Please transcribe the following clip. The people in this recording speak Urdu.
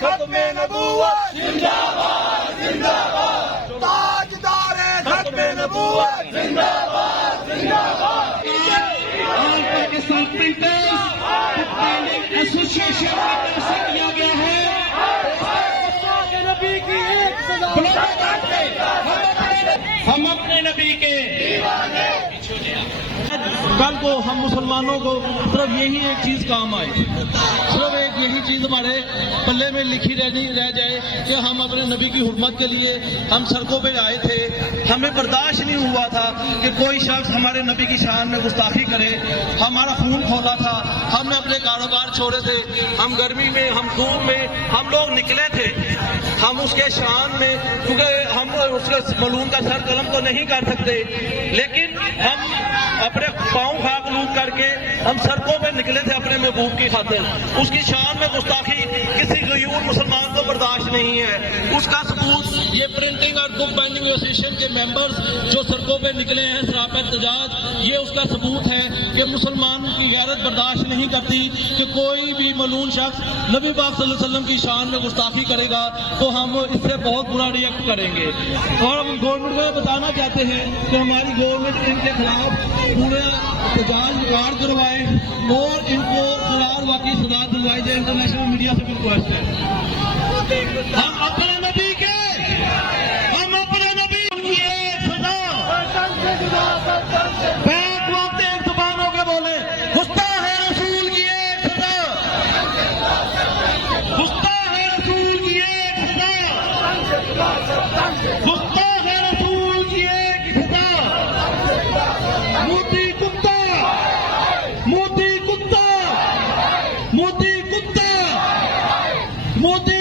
ختم نبوت زندہ باد زندہ باد، تاجدار ختم نبوت زندہ باد زندہ باد۔ پاکستان پرنٹرز ایسوسیشن کی طرف سے کیا گیا ہے۔ ہم اپنے نبی کے کل کو ہم مسلمانوں کو صرف یہی ایک چیز کام آئے، صرف ایک یہی چیز ہمارے پلے میں لکھی رہ جائے کہ ہم اپنے نبی کی حرمت کے لیے ہم سڑکوں پہ آئے تھے۔ ہمیں برداشت نہیں ہوا تھا کہ کوئی شخص ہمارے نبی کی شان میں گستاخی کرے، ہمارا خون کھولا تھا، ہم نے اپنے کاروبار چھوڑے تھے، ہم گرمی میں، ہم دھوپ میں ہم لوگ نکلے تھے، ہم اس کے شان میں، کیونکہ ہم اس کے ملعون کا سر قلم تو نہیں کر سکتے، لیکن ہم اپنے پاؤں خاک لوٹ کر کے ہم سڑکوں پہ نکلے تھے اپنے محبوب کی خاطر۔ اس کی شان میں گستاخی کسی غیور مسلمان کو برداشت نہیں ہے۔ اس کا ثبوت یہ پرنٹنگ اور بک بائنڈنگ ایسوسیشن کے ممبرز جو سڑکوں پہ نکلے ہیں سراپا احتجاج، یہ اس کا ثبوت ہے کہ مسلمان کی غیرت برداشت نہیں کرتی کہ کوئی بھی ملعون شخص نبی پاک صلی اللہ علیہ وسلم کی شان میں گستاخی کرے گا تو ہم اس سے بہت برا ریئیکٹ کریں گے۔ اور ہم گورنمنٹ کو یہ بتانا چاہتے ہیں کہ ہماری گورنمنٹ ان کے خلاف پورا احتجاج ریکارڈ کروائے اور ان کو قرار واقعی سزا دلوائی جائے۔ انٹرنیشنل میڈیا سے بھی ریکویسٹ ہے، ہم اپنے نبی کے، ہم اپنے نبی کی ایک سزا بیک وقت ایک زبان ہو کے بولے، گستاخ رسول کی ایک سزا، گستاخ رسول کی ایک سزا، گستاخ رسول کی ایک سزا، موتی کتا، موتی کتا، موتی کتا، موتی